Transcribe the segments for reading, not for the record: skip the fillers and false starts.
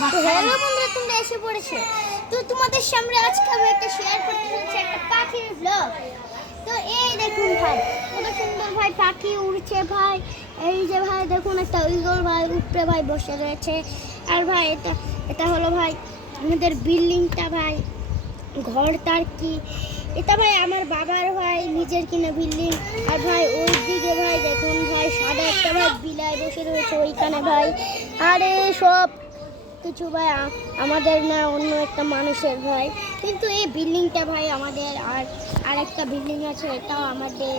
Hello বন্ধুরা, তোমরা এসে পড়েছো। তো তোমাদের সামনে আজকে আমি একটা শেয়ার করতে চলেছি একটা পাখির ব্লগ। তো এই দেখুন ভাই, কত সুন্দর ভাই পাখি উড়ছে ভাই। এই যে ভাই দেখুন একটা ঈগল ভাই উপরে ভাই বসে রয়েছে। আর ভাই এটা এটা হলো ভাই আমাদের বিল্ডিংটা ভাই, ঘরটার কি এটা ভাই আমার বাবার ভাই নিজের কিনা বিল্ডিং। আর ভাই ওই দিকে ভাই দেখুন ভাই সাদা একটা ভাই বিলাই বসে রয়েছে ওইখানে ভাই। আরে সব কিছু ভাই আমাদের না, অন্য একটা মানুষের ভাই। কিন্তু এই বিল্ডিংটা ভাই আমাদের, আর আরেকটা বিল্ডিং আছে এটাও আমাদের।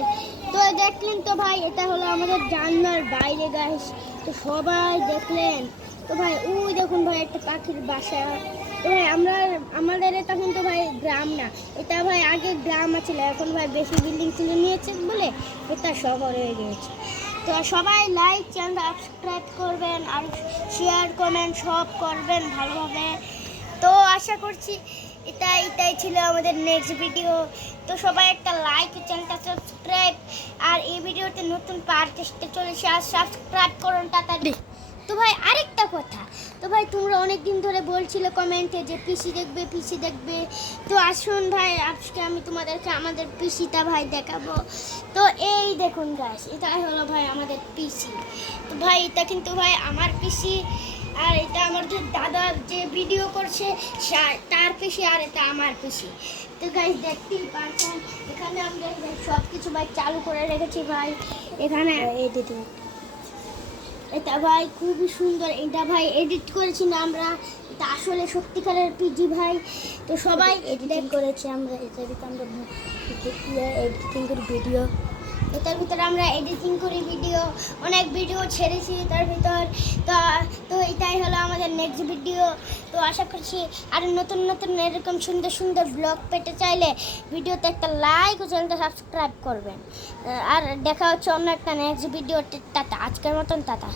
তো দেখলেন তো ভাই, এটা হলো আমাদের জানলার বাইরে গাইস। তো সবাই দেখলেন তো ভাই, ওই দেখুন ভাই একটা পাখির বাসা। তো ভাই আমাদের এটা কিন্তু ভাই গ্রাম না, এটা ভাই আগে গ্রাম ছিল, এখন ভাই বেশি বিল্ডিং তুলে নিয়েছে বলে এটা শহর হয়ে গিয়েছে। তো সবাই লাইক চ্যানেল সাবস্ক্রাইব করবেন আর শেয়ার কমেন্ট সব করবেন ভালোভাবে। তো আশা করছি এটাই ছিল আমাদের নেক্সট ভিডিও। তো সবাই একটা লাইক চ্যানেলটা সাবস্ক্রাইব, আর এই ভিডিওতে নতুন পার্ট আসতে চলেছে, আর সাবস্ক্রাইব করুন তাড়াতাড়ি। তো ভাই আরেকটা কথা, তো ভাই তোমরা অনেক দিন ধরে বলছিলে কমেন্টে যে পিসি দেখবে। তো আসুন ভাই, আজকে আমি তোমাদেরকে আমাদের পিসিটা ভাই দেখাবো। তো এই দেখুন গাইস, এটাই হলো ভাই আমাদের পিসি। তো ভাই এটা কিন্তু ভাই আমার পিসি, আর এটা আমার যে দাদা যে ভিডিও করছে তার পিসি, আর এটা আমার পিসি। তো গাইস দেখতেই পাচ্ছেন এখানে আমরা সব কিছু ভাই চালু করে রেখেছি ভাই। এখানে এডিটিং, এটা ভাই খুবই সুন্দর, এটা ভাই এডিট করেছি না আমরা, এটা আসলে সত্যিকারের পিজি ভাই। তো সবাই এডিটিং করেছি আমরা, এটার ভিতরে আমরা এডিটিং করি ভিডিও, এটার ভিতরে আমরা এডিটিং করি ভিডিও, অনেক ভিডিও ছেড়েছি তার ভিতর। তো তো এটাই হলো আমাদের নেক্সট ভিডিও। তো আশা করছি আর নতুন এরকম সুন্দর ব্লগ পেতে চাইলে ভিডিওতে একটা লাইক ও চ্যানেলটা সাবস্ক্রাইব করবেন। আর দেখা হচ্ছে অন্য একটা নেক্সট ভিডিও। টাটা, আজকের মতন টাটা।